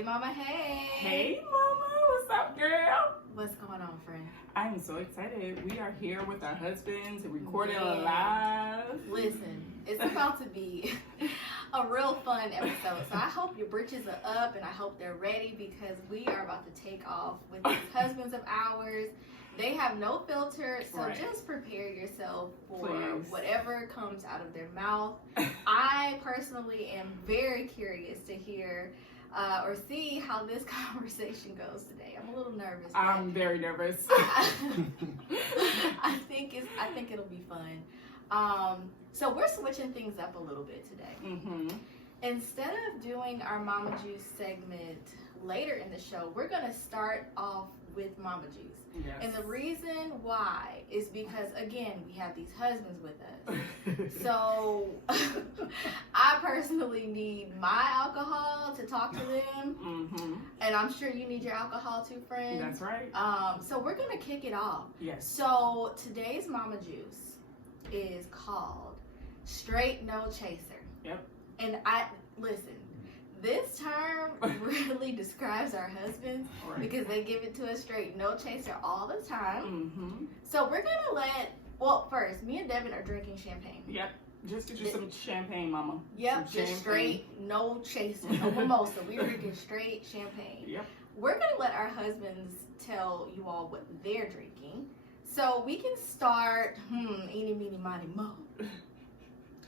Hey, Mama, hey. Hey, Mama. What's up, girl? What's going on, friend? I'm so excited. We are here with our husbands and recording Man. live. Listen, it's about to be a real fun episode. So I hope your britches are up and I hope they're ready because we are about to take off with these husbands of ours. They have no filter, so Right. just prepare yourself for Please. whatever comes out of their mouth. I personally am very curious to hear or see how this conversation goes today. I'm a little nervous. but I'm very nervous. I think it'll be fun. So we're switching things up a little bit today. Mm-hmm. Instead of doing our Mama Juice segment later in the show, we're gonna start off with Mama Juice. Yes. And the reason why is because, again, we have these husbands with us. So I personally need my alcohol to talk to them. Mm-hmm. And I'm sure you need your alcohol too, friend. That's right. So we're going to kick it off. Yes. So today's Mama Juice is called Straight No Chaser. Yep. And listen, this term really describes our husbands Right. because they give it to us straight, no chaser all the time. Mm-hmm. So we're gonna first, me and Devin are drinking champagne. Yep. Just get you some champagne, Mama. Yep, Some just champagne. straight, no chaser, no mimosa. We're drinking straight champagne. Yep. We're gonna let our husbands tell you all what they're drinking. So we can start, eeny, meeny, miny, mo.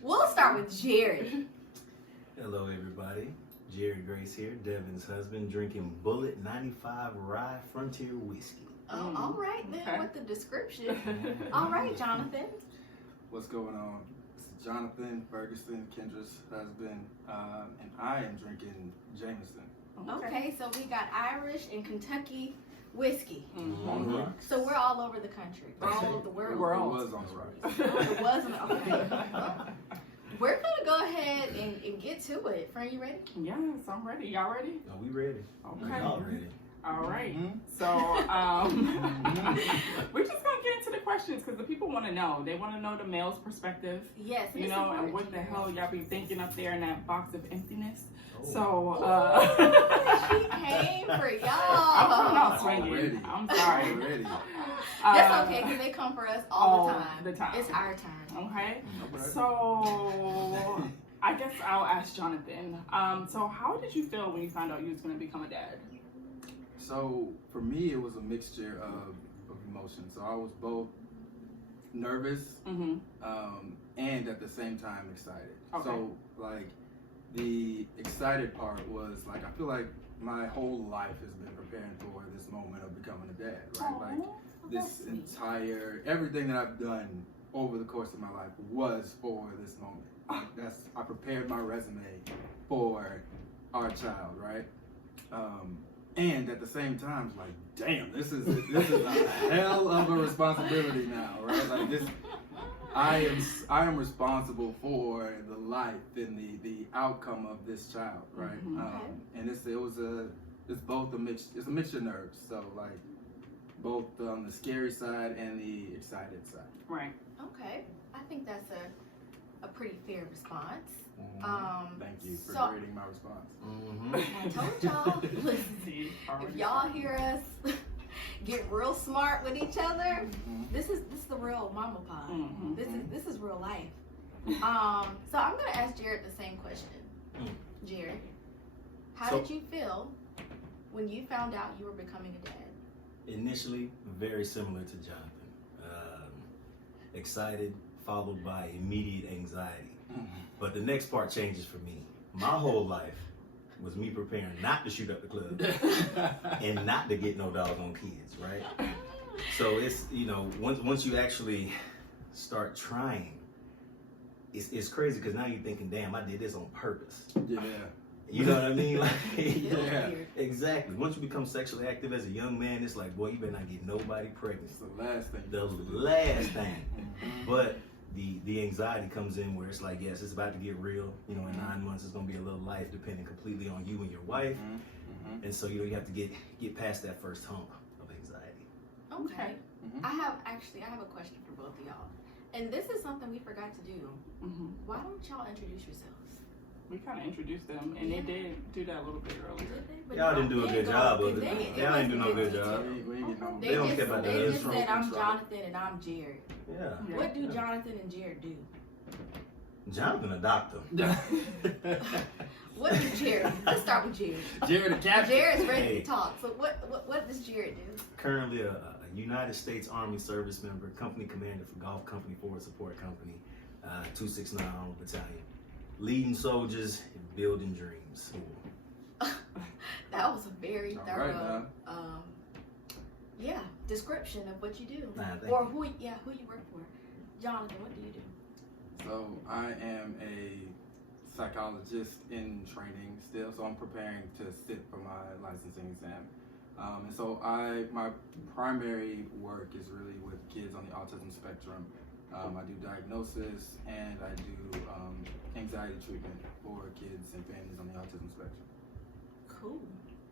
We'll start with Jared. Hello, everybody. Jared Grace here, Devin's husband, drinking Bullet 95 Rye Frontier Whiskey. Oh, all right then, Okay. with the description. All right, Jonathan. What's going on? This is Jonathan Ferguson, Kendra's husband, and I am drinking Jameson. Okay, so we got Irish and Kentucky whiskey. Mm-hmm. On the rocks. So we're all over the country, all over the It world. was on the rocks. It wasn't okay. Well, we're gonna go ahead and get to it. Friend, you ready? Yes, I'm ready. Y'all ready? Are we ready? Okay. Y'all ready? All right. Mhm. So, we're just going to get into the questions because the people want to know. They want to know the male's perspective, Yes. you it's know, and important what to the hear. hell y'all be thinking up there in that box of emptiness. Oh. So, She came for I'm y'all. not swinging. Already. I'm sorry. Already. That's okay, because they come for us all the time. the time. It's our turn. Okay. Okay. So, I guess I'll ask Jonathan. So, how did you feel when you found out you was going to become a dad? So for me, it was a mixture of emotions. So I was both nervous Mm-hmm. and at the same time excited. Okay. So like the excited part was like I feel like my whole life has been preparing for this moment of becoming a dad, right? Like this entire everything that I've done over the course of my life was for this moment. Like I prepared my resume for our child, right? And at the same time, it's like, damn, this is a hell of a responsibility now, right? Like this, I am responsible for the life and the outcome of this child, right? Mhm. Okay. And it's both a mixture of nerves, so like both on the scary side and the excited side. Right. Okay. I think that's a pretty fair response. Thank you for so- grading my response. Mm-hmm. I told y'all, listen, See, if already y'all hear us get real smart with each other, Mhm. this is the real mama pod. Mhm. This is real life. So I'm gonna ask Jared the same question. Jared, how So- did you feel when you found out you were becoming a dad? Initially, very similar to Jonathan. Excited, followed by immediate anxiety. But the next part changes for me. My whole life was me preparing not to shoot up the club and not to get no doggone kids, right? So it's, you know, once you actually start trying, it's crazy because now you're thinking, damn, I did this on purpose. Yeah. You know what I mean? Like, It feels Yeah. weird. exactly. Once you become sexually active as a young man, it's like, boy, you better not get nobody pregnant. It's the last thing. The last thing. Mhm. But the anxiety comes in where it's like, yes, it's about to get real. You know, in 9 months, it's gonna be a little life depending completely on you and your wife. Mhm. Mhm. And so you have to get past that first hump of anxiety. Okay. Mhm. I have a question for both of y'all. And this is something we forgot to do. Mm-hmm. Why don't y'all introduce yourselves? We kind of introduced them, and they did do that a little bit earlier. But Y'all didn't do a good job of it. They Y'all ain't do no good wasn't job. We ain't get no. They, They don't just, care about they the just intro said I'm control. Jonathan and I'm Jared. Yeah. Yeah. What do Jonathan and Jared do? Jonathan, a doctor. What does Jared do? Let's start with Jared. Jared the captain. Jared's ready Hey. to talk. So what does Jared do? Currently a United States Army service member, company commander for Golf Company Forward Support Company, 269 Armored Battalion. Leading soldiers and building dreams. That was a very All right, thorough description of what you do. Nah, thank Or you. who you work for. Jonathan, what do you do? So I am a psychologist in training still, so I'm preparing to sit for my licensing exam. And so my primary work is really with kids on the autism spectrum. I do diagnosis and I do anxiety treatment for kids and families on the autism spectrum. Cool.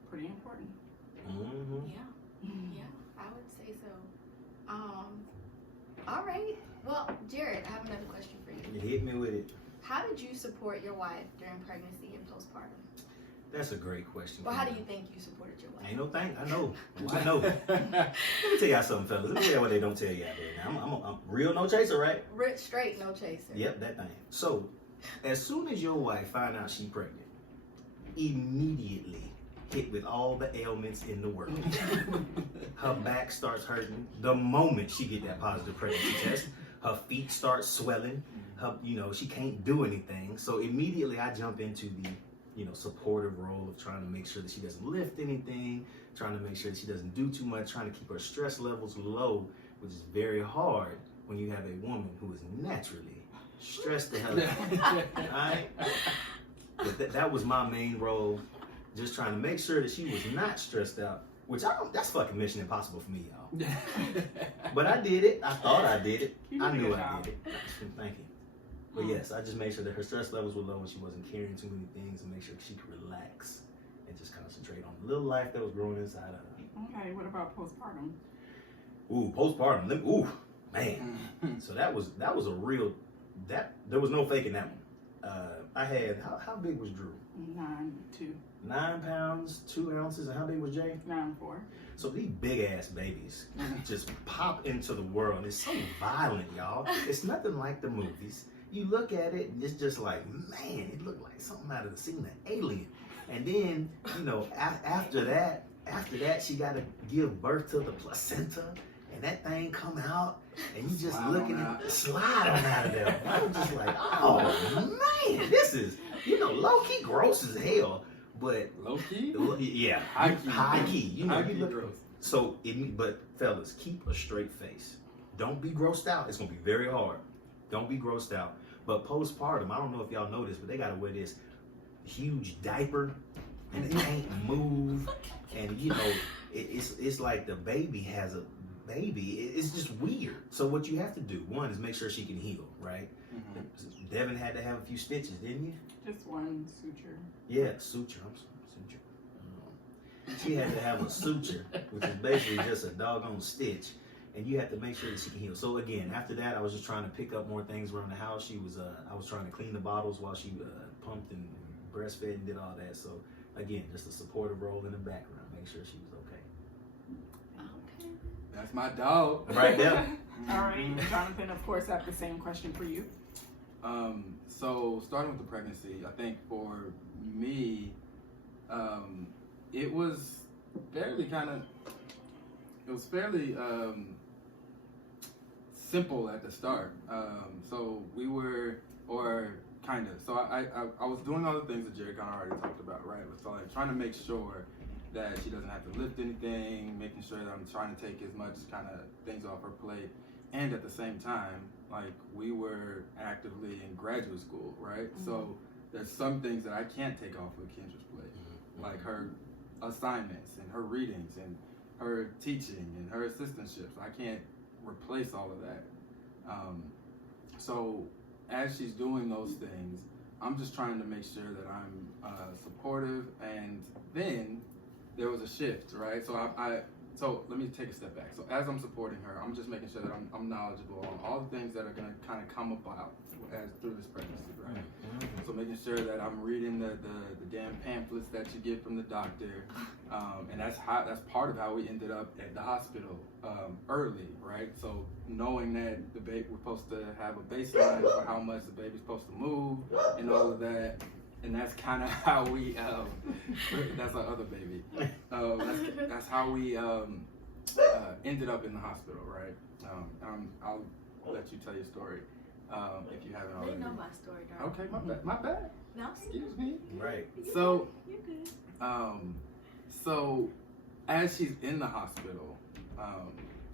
Pretty important. Mm-hmm. Yeah, I would say so. All right. Well, Jared, I have another question for you. You hit me with it. How did you support your wife during pregnancy and postpartum? That's a great question. Well, how do you think you supported your wife? Ain't no thing. I know. I know. Let me tell y'all something, fellas. Let me tell you what they don't tell you out there. Now, I'm real no chaser, right? Rich straight, no chaser. Yep, that thing. So, as soon as your wife find out she pregnant, immediately hit with all the ailments in the world. Her back starts hurting the moment she get that positive pregnancy test. Her feet start swelling. Her, she can't do anything. So immediately I jump into the, supportive role of trying to make sure that she doesn't lift anything, trying to make sure that she doesn't do too much, trying to keep her stress levels low, which is very hard when you have a woman who is naturally stressed the hell out. Alright? But that was my main role, just trying to make sure that she was not stressed out, which that's fucking mission impossible for me, y'all. But I did it. I thought I did it. You I did a knew good I job. did it. Thank you. But yes, I just made sure that her stress levels were low and she wasn't carrying too many things, and make sure she could relax and just concentrate on the little life that was growing inside of her. Okay, what about postpartum? Ooh, postpartum. Ooh, man. So that was a real, there was no faking that one. I had, how big was Drew? 9'2". 9 pounds, 2 ounces, and how big was Jay? 9'4". So these big ass babies just pop into the world. It's so violent, y'all. It's nothing like the movies. You look at it and it's just like, man, it looked like something out of the scene of Alien. And then, after that, she got to give birth to the placenta, and that thing come out, and you just looking at it sliding out of there. I'm just like, oh man, this is, low key gross as hell. But Low key? yeah, High key. high key. High You key look. gross. So, but fellas, keep a straight face. Don't be grossed out. It's gonna be very hard. Don't be grossed out. But postpartum, I don't know if y'all know this, but they gotta wear this huge diaper, and it can't move, and it's like the baby has a baby. It's just weird. So what you have to do, one, is make sure she can heal, right? Mm-hmm. Devin had to have a few stitches, didn't you? Just one suture. Yeah, suture. I'm sorry, suture. She had to have a suture, which is basically just a doggone stitch, and you have to make sure that she can heal. So again, after that, I was just trying to pick up more things around the house. I was trying to clean the bottles while she pumped and breastfed and did all that. So again, just a supportive role in the background, make sure she was okay. Okay. That's my dog. Right there. All right, Jonathan, of course, I have the same question for you. So starting with the pregnancy, I think for me, it was fairly simple at the start. So we were, or kind of. So I was doing all the things that Jerry kind of already talked about, right? So like trying to make sure that she doesn't have to lift anything, making sure that I'm trying to take as much kind of things off her plate, and at the same time, like we were actively in graduate school, right? Mm-hmm. So there's some things that I can't take off of Kendra's plate, like her assignments and her readings and her teaching and her assistantships. I can't replace all of that. So as she's doing those things, I'm just trying to make sure that I'm supportive. And then there was a shift, right? So so let me take a step back. So as I'm supporting her, I'm just making sure that I'm knowledgeable on all the things that are gonna kind of come about as through this pregnancy, right? So making sure that I'm reading the damn pamphlets that you get from the doctor, and that's part of how we ended up at the hospital early, right? So knowing that the baby, we're supposed to have a baseline for how much the baby's supposed to move and all of that, and that's kind of how we that's our other baby. That's how we ended up in the hospital, right? I'll let you tell your story. If you haven't They already. know my story, darling. Okay, my bad. No, Excuse me. Right. So, you're good. so as she's in the hospital,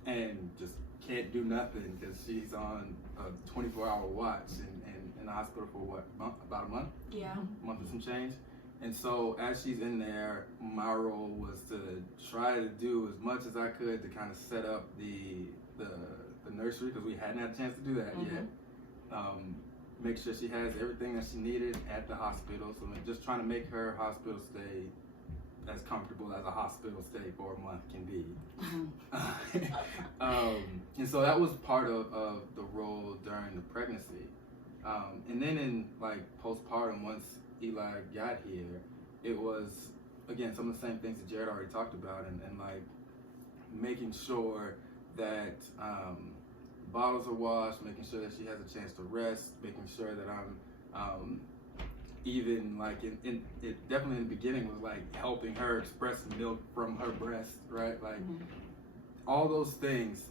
and just can't do nothing because she's on a 24-hour watch and in the hospital for what, about a month? Yeah. A month or some change. And so as she's in there, my role was to try to do as much as I could to kind of set up the nursery, because we hadn't had a chance to do that yet. Make sure she has everything that she needed at the hospital. So just trying to make her hospital stay as comfortable as a hospital stay for a month can be. And so that was part of the role during the pregnancy. And then in like postpartum, once Eli got here, it was, again, some of the same things that Jared already talked about, and like making sure that bottles are washed, making sure that she has a chance to rest, making sure that I'm even like it definitely in the beginning was like helping her express milk from her breast, right? Like all those things.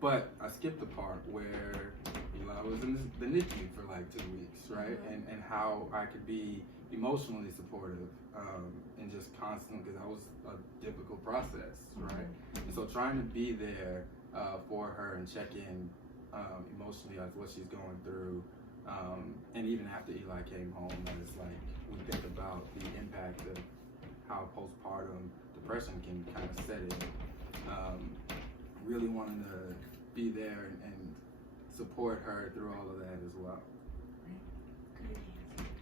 But I skipped the part where I was in the NICU for like 2 weeks, right? And how I could be emotionally supportive and just constant, because that was a difficult process, right? And so trying to be there for her and check in emotionally as what she's going through, and even after Eli came home, it's like we think about the impact of how postpartum depression can kind of set in. Really wanting to be there and support her through all of that as well.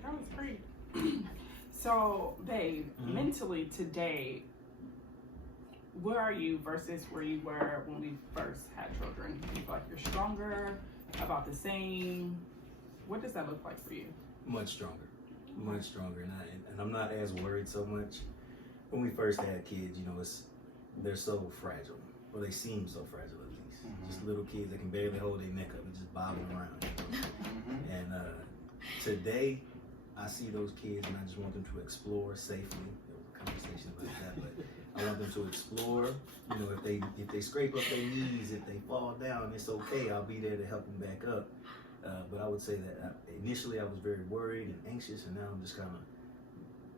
That was great. So, babe, mentally today, where are you versus where you were when we first had children? Do you feel like you're stronger, about the same? What does that look like for you? Much stronger, and I'm not as worried so much. When we first had kids, they're so fragile, or they seem so fragile at least. Just little kids that can barely hold their neck up and just bobbing around. And today, I see those kids and I just want them to explore safely. There was a conversation about that, but I want them to explore. If they scrape up their knees, if they fall down, it's okay. I'll be there to help them back up. But I would say that initially I was very worried and anxious, and now I'm just kind of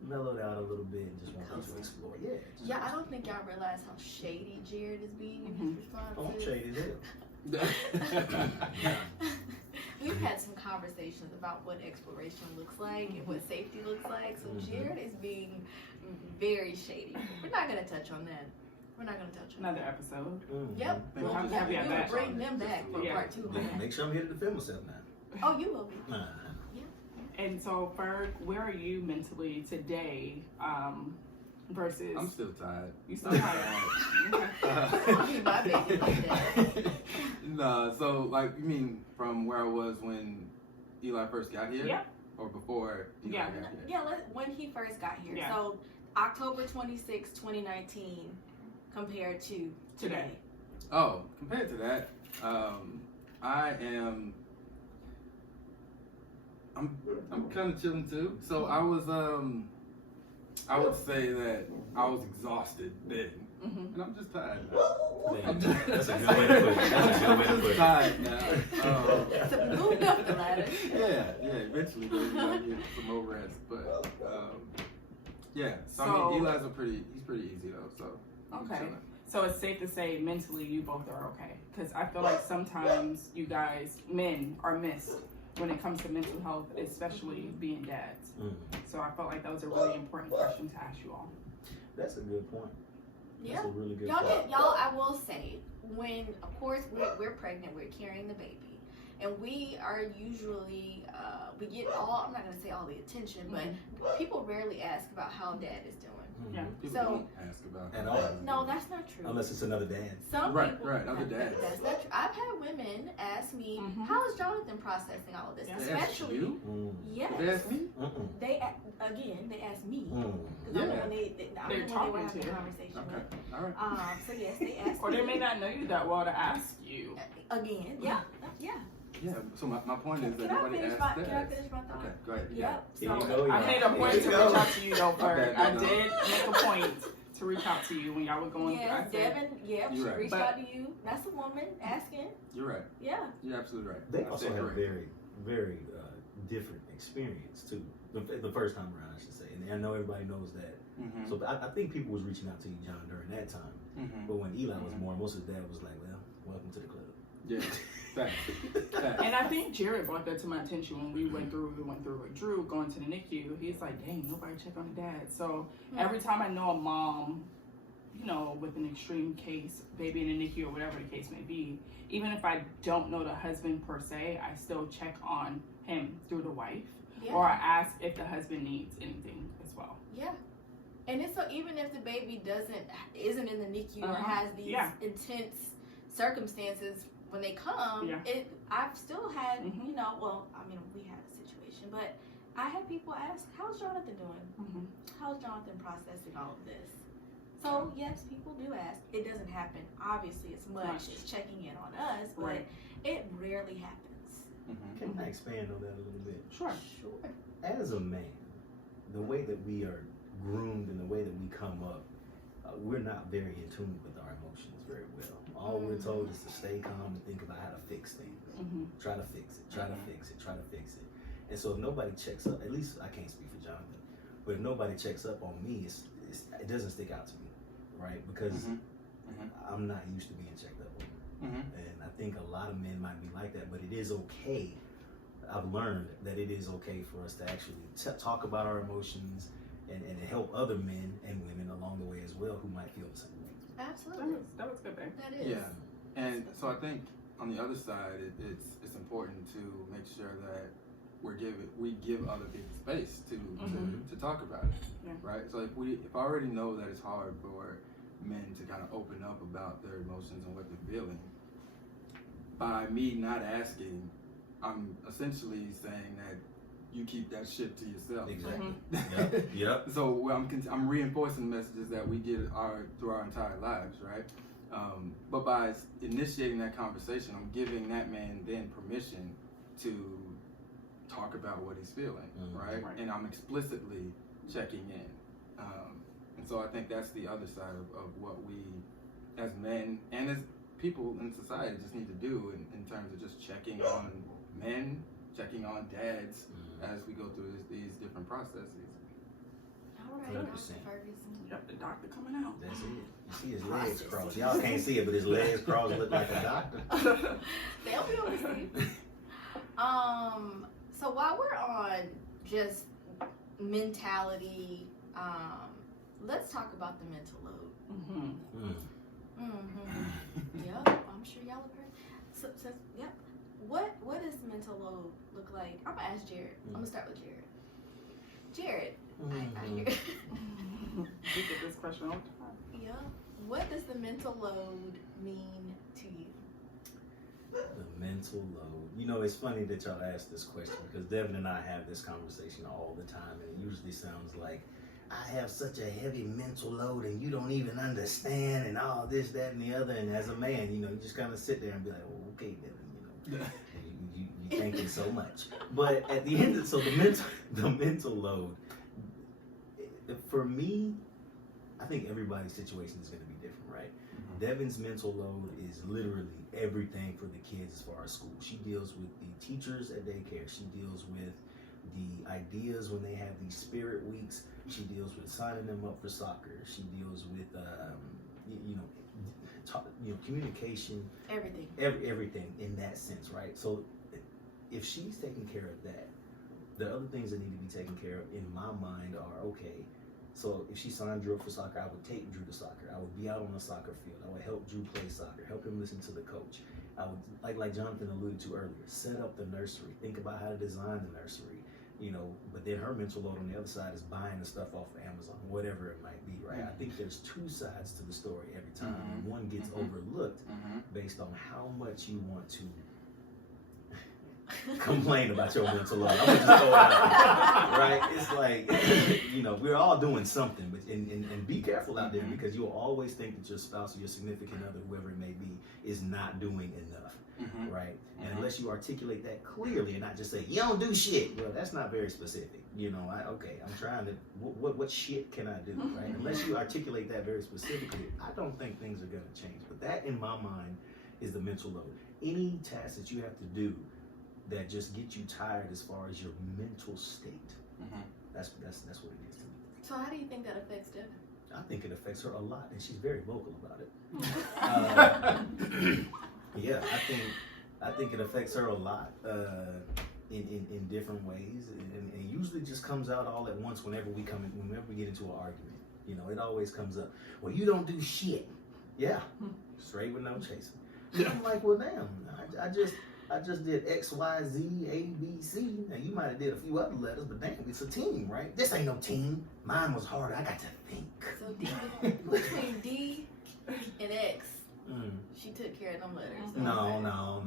mellowed out a little bit and just want them to explore. Yeah, I don't think y'all realize how shady Jared is being in his responses. I'm shady as hell. We've had some conversations about what exploration looks like and what safety looks like. So Jared is being very shady. We're not going to touch on that. We're not going to touch on Another episode. Yep. We'll have to have We'll that. bring them back for part 2 of that. Make sure I'm here to defend myself now. Oh, you will be. And so, Ferg, where are you mentally today versus... I'm still tired. You still tired? Okay. My baby like that. No, so like you mean from where I was when Eli first got here? Yeah. Or before Eli got here? Yeah, when he first got here. Yeah. So October 26, 2019 compared to today. Oh, compared to that, I'm kind of chilling too. So I was I would say that I was exhausted then, and I'm just tired now. That's a good way to put it. That's a good way to put it. Tired now. So we moved up the ladder. Yeah. Eventually, I'll get some more rest, but yeah. So I mean, Eli's he's pretty easy though. So I'm Okay. chilling. So it's safe to say mentally you both are okay. Because I feel like sometimes you guys, men, are missed when it comes to mental health, especially being dads. So I felt like that was a really important question to ask you all. That's a good point. Yeah. That's a really good point. Y'all, I will say, when, of course, we're pregnant, we're carrying the baby. and we are usually we get all. I'm not gonna say all the attention, but people rarely ask about how dad is doing. Yeah. People So- don't ask about At that. all. No, that's not true. Unless it's another dad. Some Right, people, right, other dads. That's not true. I've had women ask me, Mhm. "How is Jonathan processing all of this?" Yeah. They ask Especially, you? yes, They ask me? They again, they ask me. Mm. 'Cause I'm the Yeah. one I'm They're the one they talking were to having you. a conversation Okay. with. All right. So yes, they ask Or me. they may not know you that well to ask you. Again, yeah. Yeah. So my point is that Can I nobody finish asks my? Can I dads. finish my thought? Okay. Go ahead. Yep. Here So you go. I made a point Here to you reach go. out to you though first. Okay, I no. did make a point to reach out to you when y'all were going through. I yes, said, Devin. Yep, she You're right. reached But- out to you. That's a woman asking. You're right. Yeah. You're absolutely right. They I also said have a correct. very, very different experience too. The first time around, I should say, and I know everybody knows that. Mhm. So I think people was reaching out to you, John, during that time. Mhm. But when Eli was born, most of his dad was like, "Well, welcome to the club." Yeah. Facts. Facts. and I think Jared brought that to my attention when we went through with Drew going to the NICU. He's like, dang, nobody check on the dad. So every time I know a mom, you know, with an extreme case, baby in the NICU or whatever the case may be, even if I don't know the husband per se, I still check on him through the wife. Yeah. Or I ask if the husband needs anything as well. Yeah. And it's so even if the baby isn't in the NICU or Uh-huh. has these Yeah. intense circumstances when they come, Yeah. I've still had, Mhm. you know, well, I mean, we had a situation, but I had people ask, "How's Jonathan doing? Mm-hmm. How's Jonathan processing all of this?" So yes, people do ask. It doesn't happen. Obviously, as much Right. as checking in on us, but Right. it rarely happens. Mhm. Can I expand on that a little bit? Sure. Sure. As a man, the way that we are groomed and the way that we come up, we're not very in tune with our emotions very well. All we're told is to stay calm and think about how to fix things. Mm-hmm. Try to fix it, try to fix it, try to fix it. And so if nobody checks up, at least I can't speak for Jonathan, but if nobody checks up on me, it doesn't stick out to me, right? Because Mhm. Mhm. I'm not used to being checked up on. Mhm. And I think a lot of men might be like that, but it is okay. I've learned that it is okay for us to actually talk about our emotions and help other men and women along the way as well who might feel the same way. Absolutely. That was good, babe. That is. Yeah. And so I think on the other side, it's important to make sure that we give other people space to talk about it, Yeah. right? So if I already know that it's hard for men to kind of open up about their emotions and what they're feeling, by me not asking, I'm essentially saying that you keep that shit to yourself. Exactly. Mm-hmm. Yep. Yep. So I'm reinforcing messages that we get through our entire lives, right? But by initiating that conversation, I'm giving that man then permission to talk about what he's feeling, right? Right. And I'm explicitly checking in. And so I think that's the other side of what we, as men and as people in society, just need to do in terms of just checking on men, checking on dads as we go through these different processes. All right, 100%. Dr. Ferguson. Yep, the doctor coming out. That's it. You see his legs crossed. Y'all can't see it, but his legs crossed look like a doctor. They'll be able to see. So while we're on just mentality, let's talk about the mental load. Mm-hmm. Yep, I'm sure y'all have heard. So yep. What does mental load look like? I'm gonna ask Jared. I'm gonna start with Jared. Jared, I hear. We get this question all the time. Yeah. What does the mental load mean to you? The mental load. You know, it's funny that y'all asked this question because Devin and I have this conversation all the time, and it usually sounds like, I have such a heavy mental load and you don't even understand and all this, that, and the other. And as a man, you know, you just kind of sit there and be like, oh, okay, Devin, you know, you thinking so much. But at the end, so the mental load, for me, I think everybody's situation is going to be different, right? Devin's mental load is literally everything for the kids as far as school. She deals with the teachers at daycare. She deals with the ideas when they have these spirit weeks. She deals with signing them up for soccer. She deals with, communication. Everything. Everything in that sense, right? So if she's taking care of that, the other things that need to be taken care of in my mind are, okay, So if she signed Drew up for soccer, I would take Drew to soccer. I would be out on the soccer field. I would help Drew play soccer, help him listen to the coach. I would, like Jonathan alluded to earlier, set up the nursery, think about how to design the nursery, you know, but then her mental load on the other side is buying the stuff off of Amazon, whatever it might be, right? I think there's two sides to the story every time. Mm-hmm. One gets Mm-hmm. overlooked Mm-hmm. based on how much you want to complain about your mental load. I'm gonna just throw it out there, right? It's like, you know, we're all doing something, but and be careful out there, because you'll always think that your spouse or your significant other, whoever it may be, is not doing enough, Mm-hmm. right? And Mhm. unless you articulate that clearly and not just say, you don't do shit, well, that's not very specific. You know, I'm trying to, what shit can I do, right? Unless you articulate that very specifically, I don't think things are gonna change. But that, in my mind, is the mental load. Any task that you have to do that just get you tired as far as your mental state. Mm-hmm. That's what it is to me. So how do you think that affects Devin? I think it affects her a lot, and she's very vocal about it. Yeah, I think it affects her a lot in different ways, and usually just comes out all at once whenever we get into an argument. You know, it always comes up. Well, you don't do shit. Yeah, straight with no chasing. I'm like, well, damn, I just did X, Y, Z, A, B, C. Now, you might have did a few other letters, but damn, it's a team, right? This ain't no team. Mine was harder. I got to think. So D, between D and X, Mm. she took care of them letters. No. Now,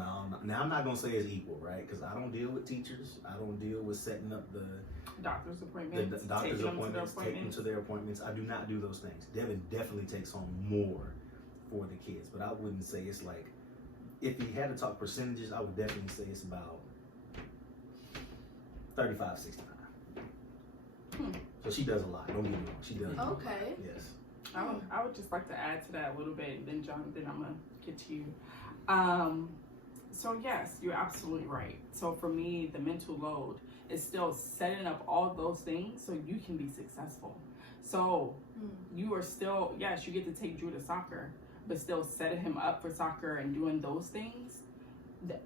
I'm not going to say it's equal, right? Because I don't deal with teachers. I don't deal with setting up the Doctor's appointments, doctor's taking them to their appointments, take them to their appointments. I do not do those things. Devin definitely takes on more for the kids, but I wouldn't say it's like, if he had to talk percentages, I would definitely say it's about 35, 65. So she does a lot. Don't get me wrong. She does. Okay. Yes. I would just like to add to that a little bit, and then Jonathan, I'm gonna get to you. So yes, you're absolutely right. So for me, the mental load is still setting up all those things so you can be successful. So you are still, yes, you get to take Drew to soccer, but still setting him up for soccer and doing those things,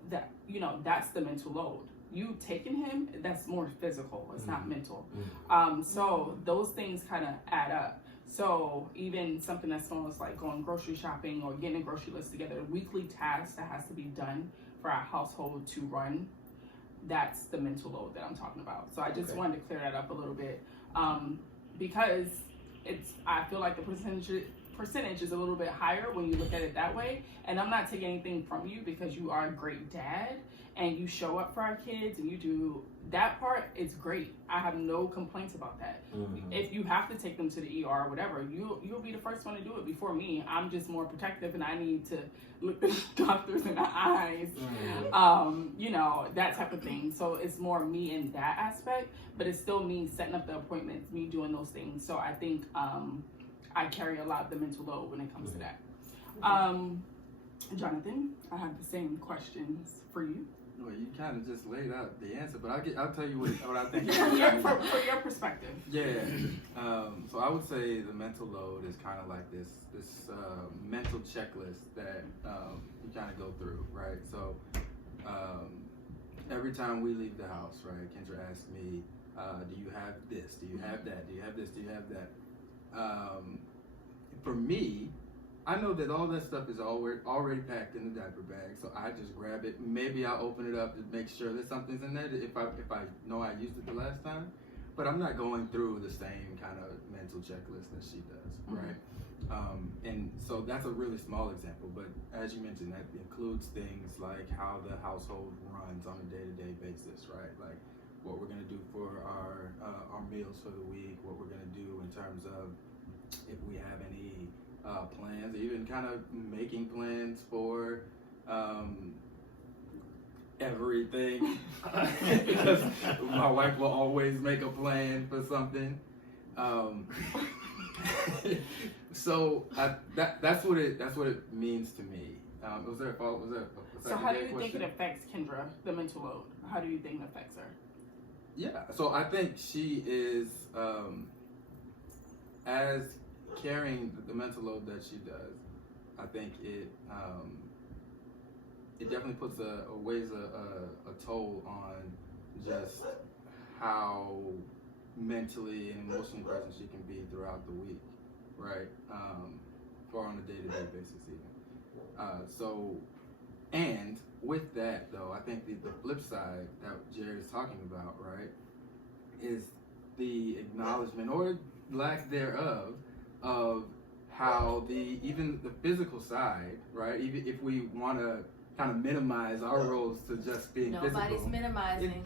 that you know, that's the mental load. You taking him, that's more physical. It's not mental. So those things kind of add up. So even something as small as like going grocery shopping or getting a grocery list together, a weekly task that has to be done for our household to run, that's the mental load that I'm talking about. So I just wanted to clear that up a little bit, because I feel like the percentage is a little bit higher when you look at it that way. And I'm not taking anything from you, because you are a great dad and you show up for our kids and you do that part. It's great. I have no complaints about that. If you have to take them to the ER or whatever, you'll be the first one to do it before me. I'm just more protective, and I need to look the doctors in the eyes, you know, that type of thing. So it's more me in that aspect, but it's still me setting up the appointments, me doing those things. So I think I carry a lot of the mental load when it comes to that. Jonathan, I have the same questions for you. Well, you kind of just laid out the answer, but I'll tell you what I think. For your perspective. Yeah. So I would say the mental load is kind of like this mental checklist that you kind of go through, right? So every time we leave the house, right, Kendra asks me, do you have this? Do you have that? Do you have this? Do you have that? For me, I know that all that stuff is already packed in the diaper bag, so I just grab it. Maybe I'll open it up to make sure that something's in there if I know I used it the last time. But I'm not going through the same kind of mental checklist that she does, right? And so that's a really small example, but as you mentioned, that includes things like how the household runs on a day-to-day basis, right? Like what we're gonna do for our meals for the week, what we're gonna do in terms of if we have any plans, even kind of making plans for everything, because my wife will always make a plan for something. So that's what it means to me. Was there a follow? So how do you think it affects Kendra, the mental load? How do you think it affects her? Yeah, so I think she is as carrying the mental load that she does. I think it definitely puts weighs a toll on just how mentally and emotionally present she can be throughout the week, right? Or on a day-to-day basis even. And with that though, I think the flip side that Jared is talking about, right, is the acknowledgement or lack thereof of how even the physical side, right? Even if we want to kind of minimize our roles to just being Nobody's physical, minimizing.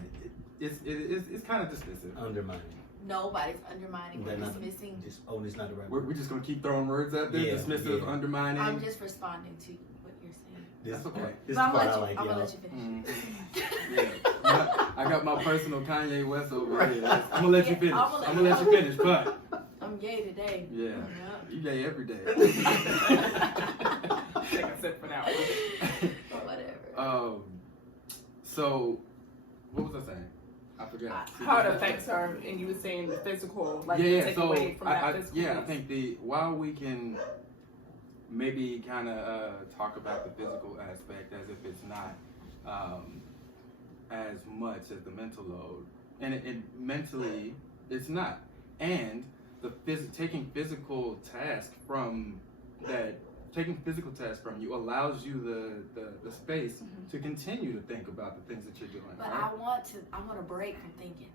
it's kind of dismissive. Undermining. Nobody's undermining or They're not- dismissing. It's not the right We're word. just gonna keep throwing words out there, Yeah, dismissive, yeah. undermining. I'm just responding to what you're saying. This That's is okay. this is But I'm what gonna I let you, like, I'm gonna y'all. let you finish. Yeah. I got my personal Kanye West over here. I'm gonna let you finish. I'm I'm gonna gonna let you finish, but I'm gay today. yeah, Yep. you gay every day. Take a sip for that one. Whatever. So what was I saying? I forgot. How it affects her, and you were saying the physical, like yeah, take so away from that physical. I piece. think while we can maybe kind of talk about the physical aspect as if it's not as much as the mental load, and it mentally it's not, and taking physical tasks from you allows you the space to continue to think about the things that you're doing. But right? I want a break from thinking.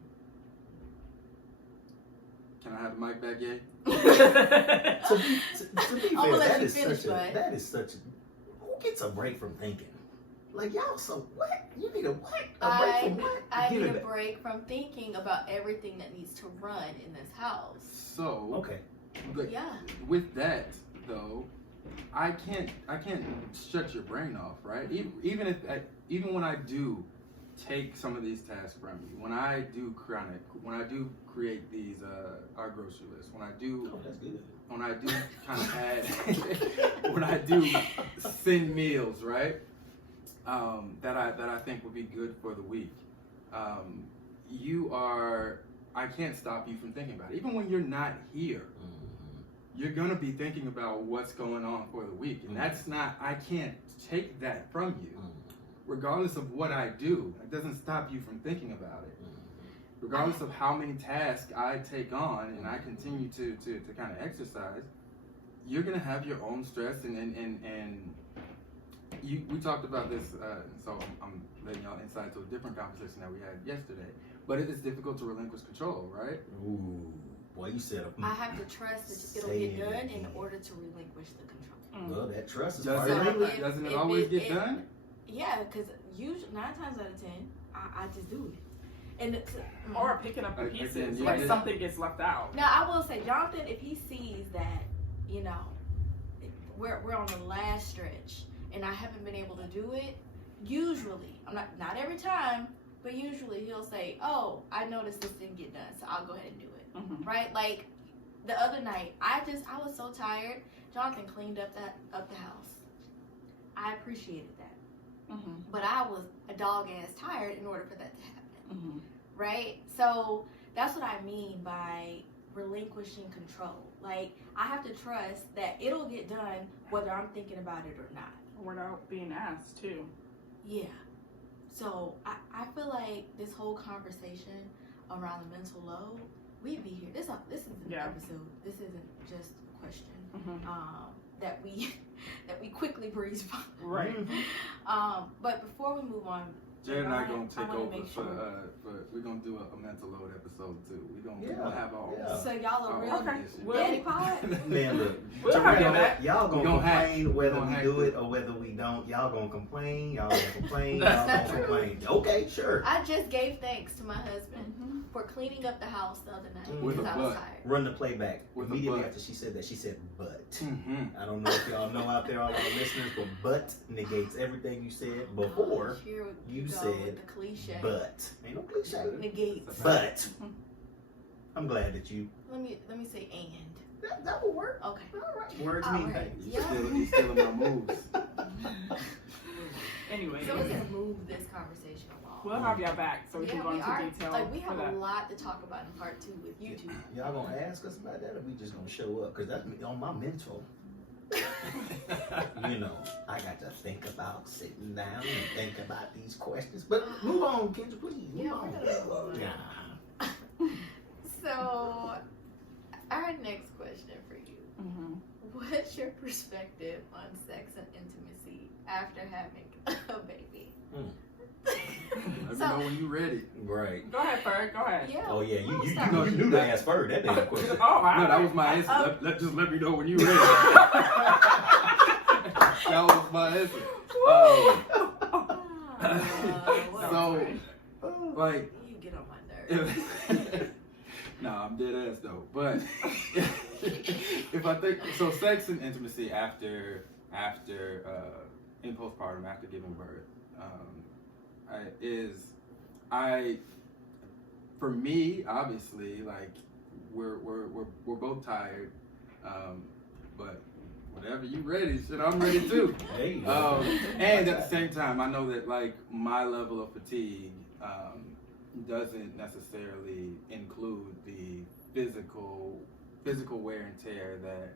Can I have the mic back, yet? To be I'm fair, gonna let that you is finish, such a bud. that is such a who gets a break from thinking? Like y'all, so what? You need a what? A break from what? I Give need it a back. break from thinking about everything that needs to run in this house. So Okay. but Yeah. with that though, I can't shut your brain off, right? Even when I do take some of these tasks from you, when I do create these our grocery list, when I do Oh, that's good. when I do kind of add, when I do send meals, right? That I think would be good for the week. I can't stop you from thinking about it. Even when you're not here, you're gonna be thinking about what's going on for the week, and I can't take that from you. Regardless of what I do, it doesn't stop you from thinking about it. Regardless of how many tasks I take on and I continue to kind of exercise, you're gonna have your own stress and we talked about this, so I'm letting y'all insight to a different conversation that we had yesterday. But it is difficult to relinquish control, right? Ooh, boy, you said I have to trust that it'll Say get it done in again. order to relinquish the control. well, that trust is Does part it, of So it. doesn't it if always get done? Yeah, because usually 9 times out of 10, I just do it. And Or picking up the Again, pieces, yeah, like yeah. something gets left out. now I will say, Jonathan, if he sees that, you know, we're on the last stretch and I haven't been able to do it, usually, I'm not every time, but usually he'll say, oh, I noticed this didn't get done, so I'll go ahead and do it. Mm-hmm. Right? Like the other night, I was so tired. Jonathan cleaned up the house. I appreciated that. Mm-hmm. But I was a dog ass tired in order for that to happen. Mm-hmm. Right? So that's what I mean by relinquishing control. Like, I have to trust that it'll get done whether I'm thinking about it or not. Without being asked too. Yeah. So I feel like this whole conversation around the mental load, we'd be here. This isn't an Yeah. episode. This isn't just a question Mm-hmm. that we quickly breeze by. Right. But before we move on, Jared and I are gonna I take wanna over make for sure. we're gonna do a mental load episode too. We're Yeah, gonna have our yeah. So y'all are our real own Okay. edition. Well- daddy pod? Man, look, We'll so have y'all, you back. y'all gonna Gonna hack. complain whether Gonna we hack do it. it or whether we don't. Y'all gonna complain. Y'all gonna complain. Y'all That's gonna not true. complain. Okay, sure. I just gave thanks to my husband Mm-hmm. for cleaning up the house the other night With because a I was butt. tired. Run the playback. With a Immediately butt. after she said that, she said but. Mm-hmm. I don't know if y'all know out there, all our listeners, but negates everything you said before. Here you go said with the cliche. But. Ain't no cliche. Negates. But. I'm glad that you. Let me say and. That will work. Okay. All right. Words All mean right. things. Yeah. He's stealing my moves. Anyway, So we're gonna move this conversation along. we'll have y'all back so we can Yeah, go we into are. detail Like we for have that. a lot to talk about in part 2 with you two. Y'all gonna ask us about that, or we just gonna show up? Cause that's on my mental. You know, I got to think about sitting down and think about these questions. But move on, Kendra, please. Move Yeah, on. we're gonna move on. Yeah. So, our next question for you. Mm-hmm. What's your perspective on sex and intimacy after having a baby? Let me So- know when you ready. Right. Go ahead, Ferg. Go ahead. Yeah. Oh yeah, we'll you start. knew to ask Ferg that damn question. Oh, wow. No, that was my answer. Just let me know when you ready. That was my answer. So, like, You get on my nerves. nah, I'm dead ass though. But if I think so, sex and intimacy after in postpartum, after giving birth, for me, obviously, like we're both tired, but whenever you ready, shit, I'm ready too. There you go. And at the same time, I know that like my level of fatigue doesn't necessarily include the physical wear and tear that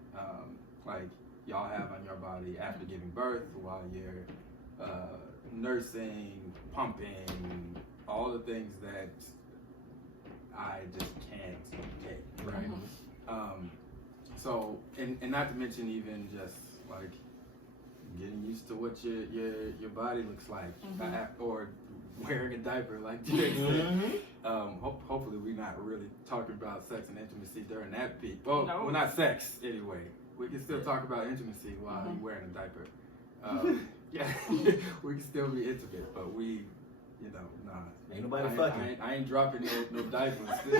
like y'all have on your body after giving birth, while you're nursing, pumping, all the things that I just can't take, right? So, and not to mention even just like getting used to what your body looks like, or wearing a diaper, like Jay said. Hopefully we're not really talking about sex and intimacy during that peak. Well, No. well, not sex anyway. We can still talk about intimacy while you're wearing a diaper. Yeah, we can still be intimate, but we, nah. Ain't nobody fucking. I ain't dropping no diapers. You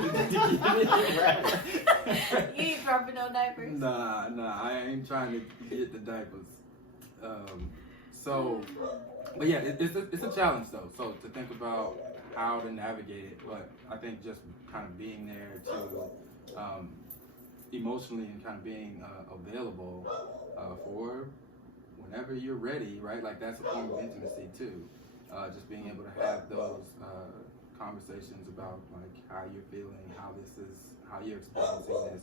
ain't dropping no diapers? Nah, I ain't trying to get the diapers. But yeah, it's a challenge though. So to think about how to navigate it, but I think just kind of being there to emotionally and kind of being available for whenever you're ready, right? Like that's a form of intimacy too. Just being able to have those conversations about like how you're feeling, how you're experiencing this.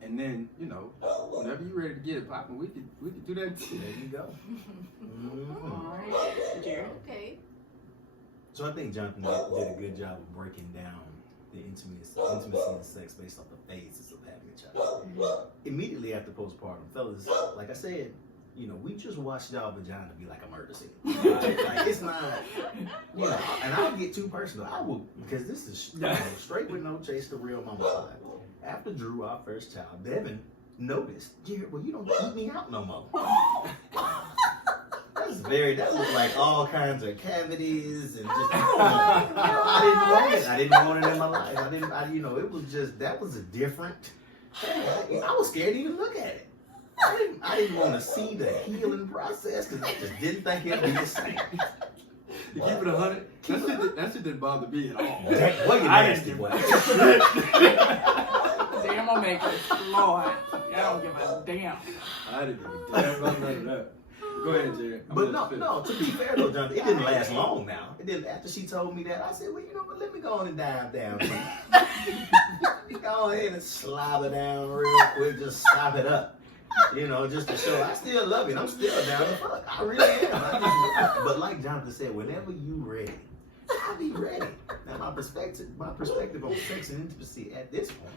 And then, whenever you're ready to get it popping, we could do that too. There you go. All right. Jared. Okay. So I think Jonathan did a good job of breaking down the intimacy and sex based off the phases of having a child. Immediately after postpartum, fellas, like I said, we just watched y'all vagina be like a murder scene. Like it's not, and I'll get too personal. I will, because this is straight with no chase, the real mama side. After Drew, our first child, Devin noticed, Jared, well, you don't eat me out no more. That was like all kinds of cavities and just, I didn't want it. I didn't want it in my life. It was just, that was a different, I was scared to even look at it. I didn't want to see the healing process because I just didn't think it'd be the same. To keep it 100, that shit didn't bother me at all. What you nasty boy? Damn, I'll make it. Lord. I don't give a damn. I didn't give a damn about none of that. Go ahead, Jared. But no, to be fair though, Jonathan, it didn't last long now. It didn't. After she told me that, I said, well, you know what, let me go on and dive down. Go ahead and slobber down real quick, just stop it up. Just to show I still love it. I'm still down to fuck. I really am. But like Jonathan said, whenever you ready, I'll be ready. Now my perspective on sex and intimacy at this point,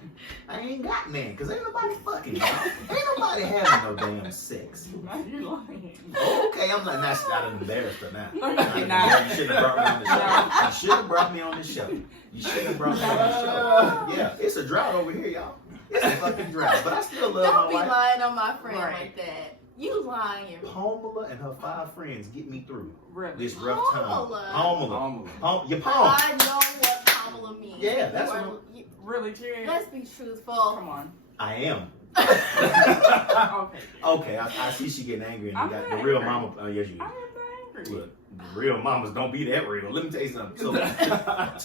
I ain't got none, because ain't nobody fucking, y'all. Ain't nobody having no damn sex. Now you lying. Okay, I'm not I'm embarrassed her now. No, you're not. You should have brought me on the show. You should have brought me on the show. You should have brought me on the show. Yeah, it's a drought over here, y'all. It's a fucking drought. But I still love Don't my be wife. lying on my friend Right. like that. You lying. Pamela and her 5 friends get me through Really? this rough time. Pamela. Your Pamela. I know what Pamela means. Yeah, that's You are- what- you- Really, Jared? Let's be truthful. Come on. I am. Okay. Okay, I see she getting angry and I'm you got not the real angry. mama. Yes, you I am angry. Look, the real mamas don't be that real. Let me tell you something. So,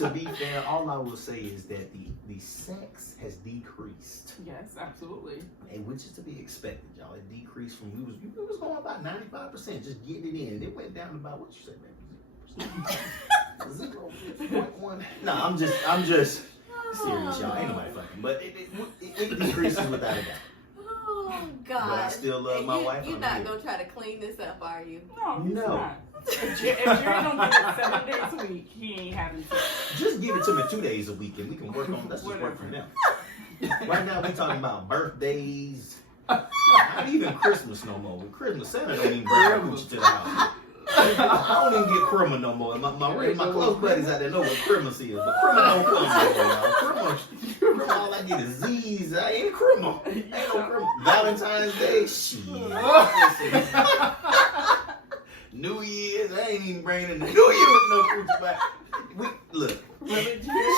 to be fair, all I will say is that the sex has decreased, Yes, absolutely. and which is to be expected, y'all. It decreased from we was going about 95%, just getting it in. It went down to about what you say, man? 0.1. No, I'm just serious, y'all. Ain't nobody fucking, but it decreases without a doubt. Oh God! But I still love my wife. You're I'm not here. gonna try to clean this up, are you? No, he's No. not. If Jerry don't get it 7 days a week, he ain't having sex. Just give it to me 2 days a week and we can work on. Let's just work from them. Right now we talking about birthdays. Not even Christmas no more. With Christmas, Santa don't even bring her coochie to the house. I don't even get Krumma no more. My close buddies out there know what Christmas is, but Krumma don't come no more, y'all. Krumma, all I get is Z's. I ain't Krumma. Ain't no Krumma. Valentine's Day, shit. New Year's, I ain't even bringing the New Year with no coochie back. Look,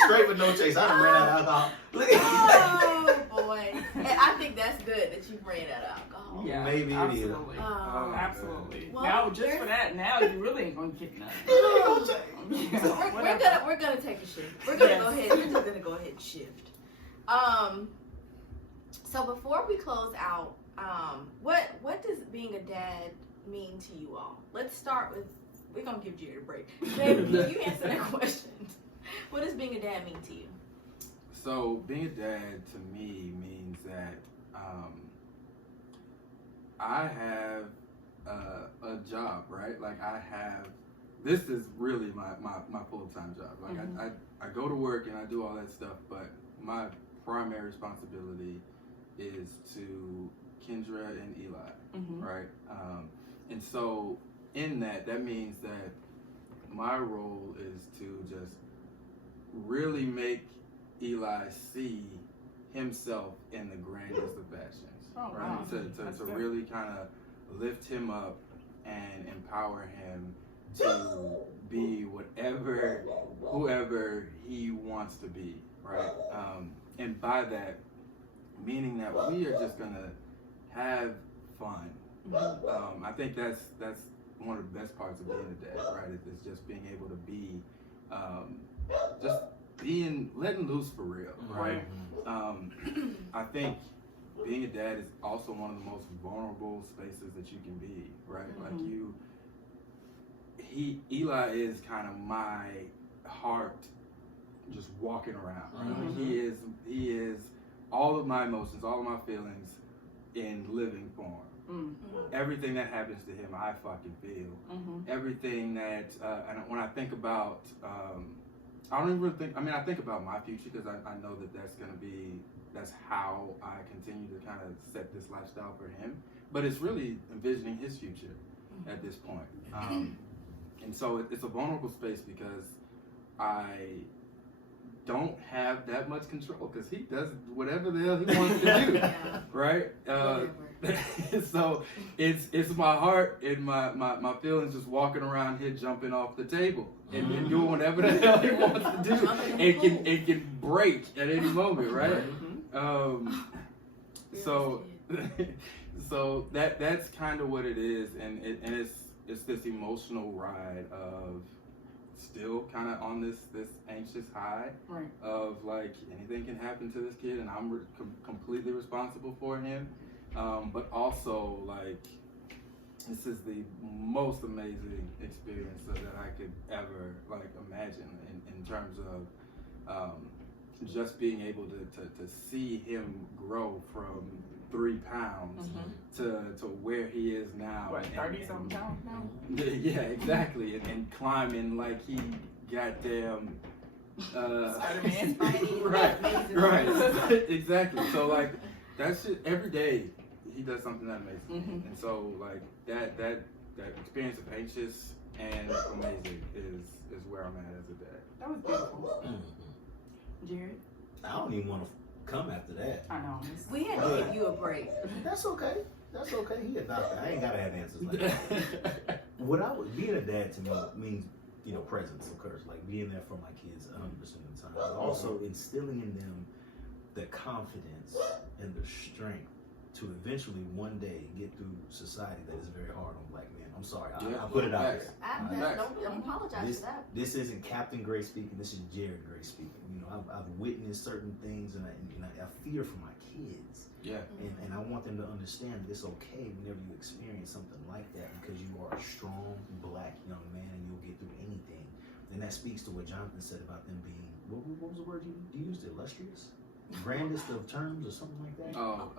straight with no chase. I done ran out of alcohol. Look Oh boy! And I think that's good that you ran out of alcohol. Yeah, Maybe it is. absolutely. Oh. Absolutely. Well, now, just there's- for that, now you really ain't gonna get nothing. So Yeah, we're gonna take a shift. We're gonna go ahead. We're just gonna go ahead and shift. So before we close out, what does being a dad mean to you all? Let's start with. We're gonna give Jared a break. Baby, you answer that question. What does being a dad mean to you? So being a dad to me means that I have a job, right? Like this is really my full-time job. Like I go to work and I do all that stuff, but my primary responsibility is to Kendra and Eli, right? And so in that means that my role is to just really make Eli see himself in the grandest of fashions, Oh, right? wow. To That's good. really kind of lift him up and empower him to be whoever he wants to be, right? And by that, meaning that we are just gonna have fun. I think that's one of the best parts of being a dad, right? It's just being able to be, just letting loose for real, right? I think being a dad is also one of the most vulnerable spaces that you can be, right? Like Eli is kind of my heart just walking around, right? He is all of my emotions, all of my feelings in living form. Everything that happens to him, I fucking feel. Everything that, and when I think about, I don't even really think, I think about my future because I know that that's how I continue to kind of set this lifestyle for him. But it's really envisioning his future at this point. And so it's a vulnerable space because I don't have that much control because he does whatever the hell he wants to do, right? So it's my heart and my feelings just walking around here jumping off the table and doing whatever the hell he wants to do. It can break at any moment, right? So that's kind of what it is, and it's this emotional ride of still kind of on this anxious high, Right. of like anything can happen to this kid and I'm completely responsible for him, but also like this is the most amazing experience that I could ever like imagine in terms of just being able to see him grow from 3 pounds to where he is now. What, 30-something pounds now? Yeah, exactly. And climbing like he goddamn Spider-Man. right. Exactly. So like that's it. Every day he does something that amazing. And so like that experience of anxious and amazing is where I'm at as a dad. That was beautiful. Jared? I don't even want to come after that. I know. We had to give you a break. That's okay. That's okay. He a doctor. I ain't gotta have answers like that. Being a dad to me means, presence, of course, like being there for my kids 100% of the time, but also instilling in them the confidence and the strength to eventually one day get through society that is very hard on black men. I'm sorry, I put it out there. Don't apologize for that. This isn't Captain Gray speaking. This is Jared Gray speaking. I've witnessed certain things, and I fear for my kids. Yeah. And I want them to understand that it's okay whenever you experience something like that, because you are a strong black young man and you'll get through anything. And that speaks to what Jonathan said about them being, what was the word you used? Illustrious? grandest of terms or something like that. Oh,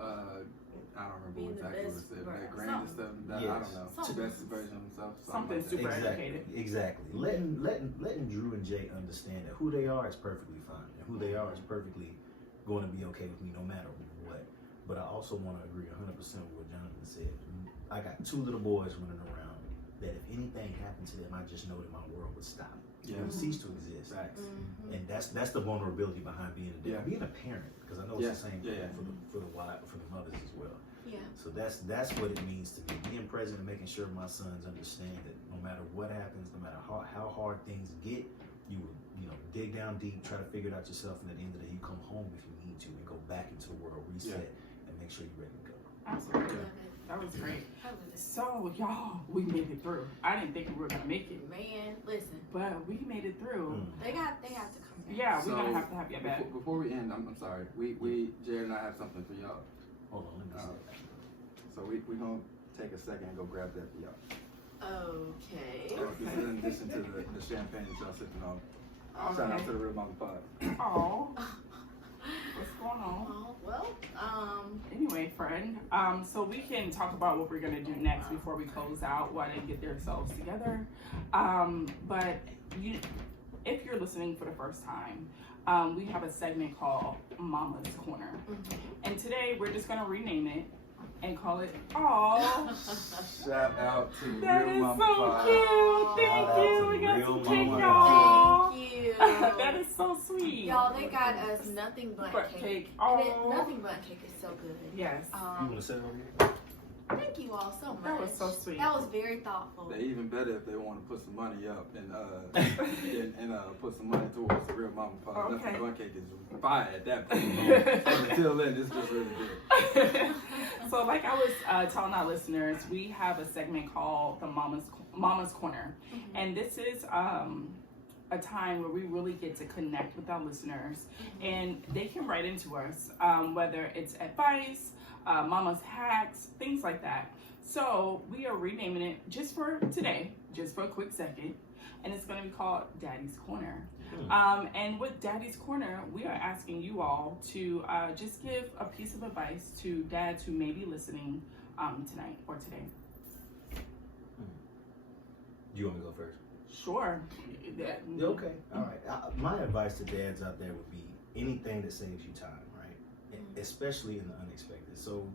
I don't remember Being the exactly what it best said. ver- That grandest of that, I Yes. don't know. Something. Best version of himself. Something like that. super Exactly. educated. Exactly. Letting Drew and Jay understand that who they are is perfectly fine, and who they are is perfectly going to be okay with me no matter what. But I also want to agree 100% with what Jonathan said. I got 2 little boys running around that if anything happened to them, I just know that my world would stop. It Yeah. would cease to exist. Facts. Mhm. And that's the vulnerability behind being a dad, Yeah. being a parent, because I know it's Yeah. the same Yeah, thing yeah. for the wife, for the mothers as well. Yeah. So that's what it means to me, being present and making sure my sons understand that no matter what happens, no matter how hard things get, you will dig down deep, try to figure it out yourself, and at the end of the day, you come home if you need to, and go back into the world, reset, and make sure you're ready to go. Absolutely. Love it. That was great. I love it. So, y'all, we made it through. I didn't think we were going to make it, Man, listen, but we made it through. they have to come back. Yeah, we're So, going to have you back. Before we end, I'm sorry. Jared and I have something for y'all. Hold on, let me see. So we're going to take a second and go grab that for y'all. Okay. This is in addition to the champagne that y'all sipping on. Shout out to the Real Mama Pod. Oh, what's going on? Oh, well, Anyway, friend, so we can talk about what we're gonna do next before we close out while they get themselves together. But if you're listening for the first time, we have a segment called Mama's Corner, and today we're just gonna rename it and call it "Aw." Shout out to That Real is Mama so Pod. cute. Thank Shout out you. to We got Real some cake, Mama y'all. thank you. That is so sweet. Y'all, they got us nothing but But cake. cake. And Oh, nothing but cake is so good. yes. You want to sit over here? Thank you all so much. That was so sweet. That was very thoughtful. They even better if they want to put some money up and put some money towards the Real Mama Pod. Okay. Nothing but cake is fire at that point. Until then, it's just really good. So, like I was telling our listeners, we have a segment called the Mama's Corner, and this is a time where we really get to connect with our listeners, and they can write into us, whether it's advice, mama's hacks, things like that. So we are renaming it just for today, just for a quick second, and it's going to be called Daddy's Corner. And with Daddy's Corner, we are asking you all to just give a piece of advice to dads who may be listening tonight or today. Do you want me to go first? Sure. Yeah, okay. All right. My advice to dads out there would be anything that saves you time, right? Especially in the unexpected. So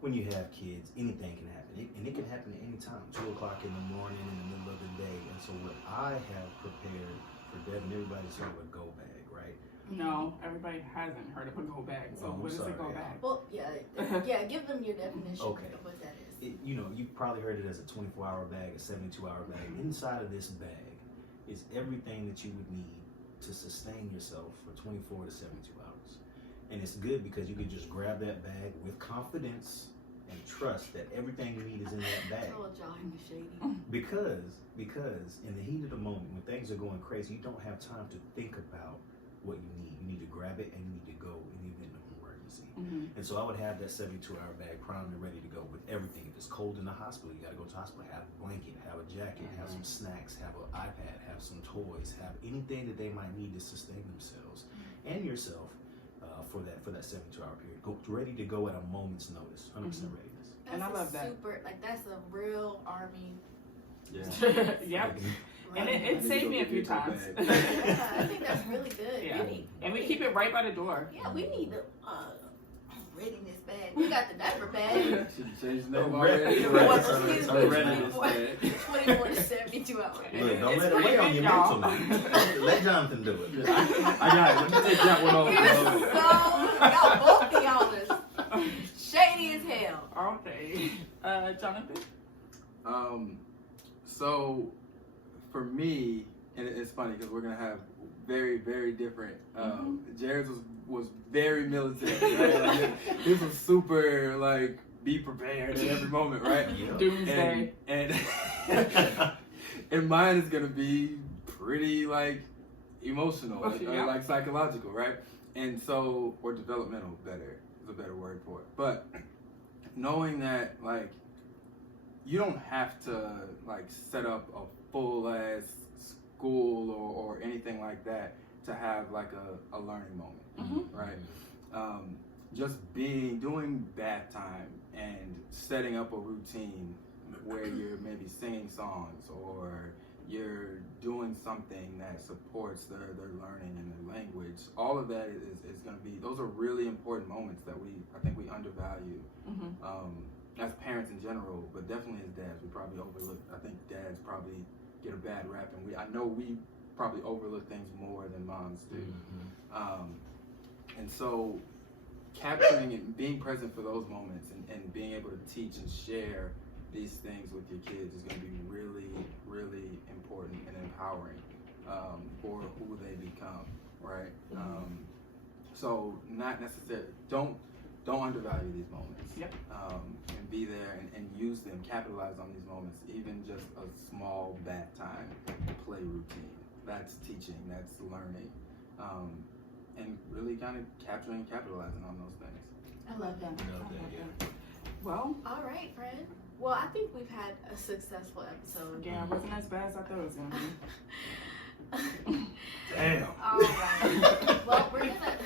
when you have kids, anything can happen. And it can happen at any time, 2 o'clock in the morning, in the middle of the day. And so what I have prepared for dad and everybody's heard of a go bag, right? No, everybody hasn't heard of a go bag. So Oh, I'm what is a sorry. go bag? Well, yeah, give them your definition Okay. of what that is. You've probably heard it as a 24-hour bag, a 72-hour bag. Inside of this bag is everything that you would need to sustain yourself for 24 to 72 hours. And it's good because you can just grab that bag with confidence and trust that everything you need is in that bag. Oh, y'all ain't shady. Because in the heat of the moment, when things are going crazy, you don't have time to think about what you need. You need to grab it and you need to go in the event of an emergency. And so I would have that 72-hour bag primed and ready to go with everything. If it's cold in the hospital, you got to go to the hospital. Have a blanket, have a jacket, have some snacks, have an iPad, have some toys, have anything that they might need to sustain themselves and yourself for that 72-hour period. Go ready to go at a moment's notice, 100% readiness. That's And I love that. Super, like that's a real army. Yeah. Yep. And running. it saved me a few times. Yeah, I think that's really good. Yeah. We need, And we keep it right by the door. Yeah, we need the readiness bag. We got the diaper bag. Should change the name Oh, already. Well, Right. excuse Right. me, Readiness 24 bag. 24 to 72 hours. Look, don't It's let it weigh on pretty your good, y'all. mental. Let Jonathan do it. I got it. Let me take that one off. So, y'all, both of y'all is shady as hell. Okay. Jonathan? So for me, and it's funny because we're gonna have very, very different. Jared's was very military. Right? Like, this was super like be prepared at every moment, right? Doomsday. And and mine is gonna be pretty like emotional, Yeah. like psychological, right? And so, or developmental, is a better word for it. But knowing that like you don't have to like set up a full ass school or anything like that to have like a learning moment, right? just doing bath time and setting up a routine where you're maybe singing songs or you're doing something that supports their learning and their language. All of that is going to be, those are really important moments that I think we undervalue as parents in general, but definitely as dads, we probably overlook. I think dads probably get a bad rap, and I know we probably overlook things more than moms do. And so capturing and being present for those moments and being able to teach and share these things with your kids is going to be really, really important and empowering for who they become, right? So not necessarily, don't undervalue these moments. Yep. And be there and use them, capitalize on these moments, even just a small bath time play routine. That's teaching, that's learning, and really kind of capturing and capitalizing on those things. I love that. Well, All right, friend. Well, I think we've had a successful episode. yeah, it wasn't as bad as I thought it was gonna be. Damn. All right. Well, we're gonna.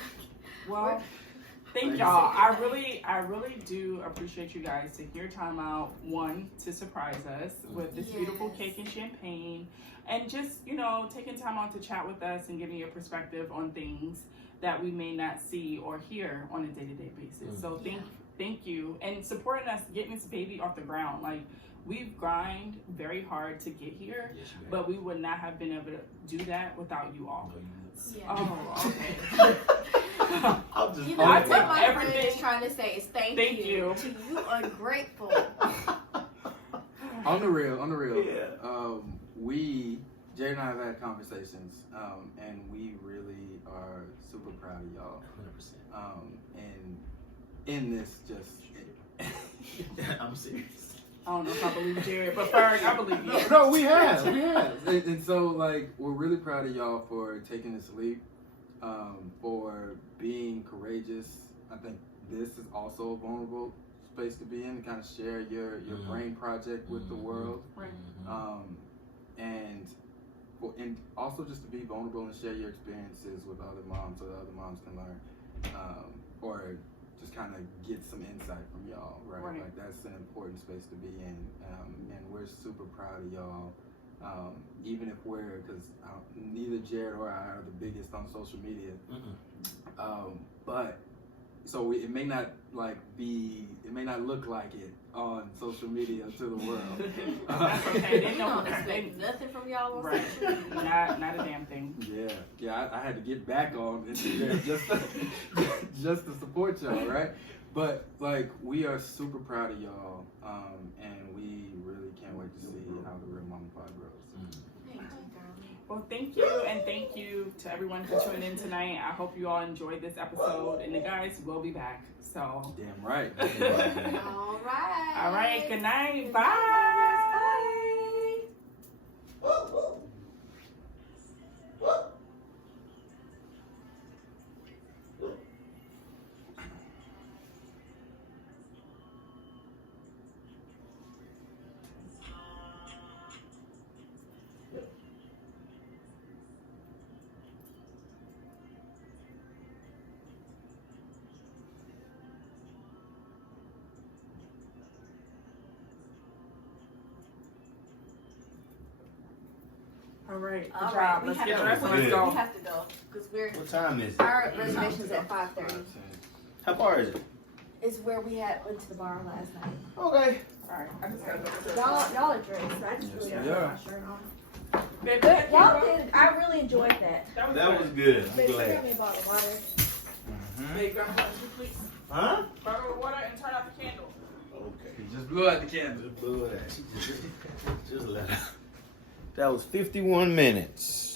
Well, thank y'all. I really do appreciate you guys taking your time out, one, to surprise us with this beautiful Yes. cake and champagne, and just, taking time out to chat with us and giving your perspective on things that we may not see or hear on a day-to-day basis. So thank you. And supporting us, getting this baby off the ground. Like, we've grind very hard to get here, Yes, you but we would not have been able to do that without you all. Yeah. Oh, okay. I'm just I take what my everything- friend is trying to say is thank you. To you ungrateful. On the real, Yeah. Jay and I have had conversations, and we really are super proud of y'all. 100%. And in this, I'm serious. I don't know if I believe Jared, but Ferg, I believe you. no, we have. And so, like, we're really proud of y'all for taking this leap, for being courageous. I think this is also a vulnerable space to be in, to kind of share your brain project with the world. Right. And also just to be vulnerable and share your experiences with other moms so that other moms can learn, or just kind of get some insight from y'all, right? Like, that's an important space to be in, and we're super proud of y'all. Even if because neither Jared or I are the biggest on social media, but so it may not look like it on social media to the world. That's okay. They We know don't expect nothing from y'all on Right. social media. Not a damn thing. Yeah. I had to get back on Instagram just to support y'all, right? But like, we are super proud of y'all, and we really can't wait to see how the Real Mama Pod grows. Thank you, darling. Well, thank you, and thank you to everyone for tuning in tonight. I hope you all enjoyed this episode, and the guys will be back. So, Damn right. All right. all right, good night. Good Bye. night, guys. Bye. All right, good All job. right, we Let's have get to dressed. go. Let's Good. go. We have to go because What time is it? our reservation's at 5:30. How far is it? It's where we went to the bar last night. Okay. All right, I just gotta go. Y'all are dressed. So I just really gotta Yeah. put my shirt on. Baby, Y'all did. I really enjoyed that. That was good. I'm Baby, glad. grab me a bottle of water. Babe, grab me please. Huh? Grab me water and turn off the candle. Okay. He just blew out the candle. Just let her. That was 51 minutes.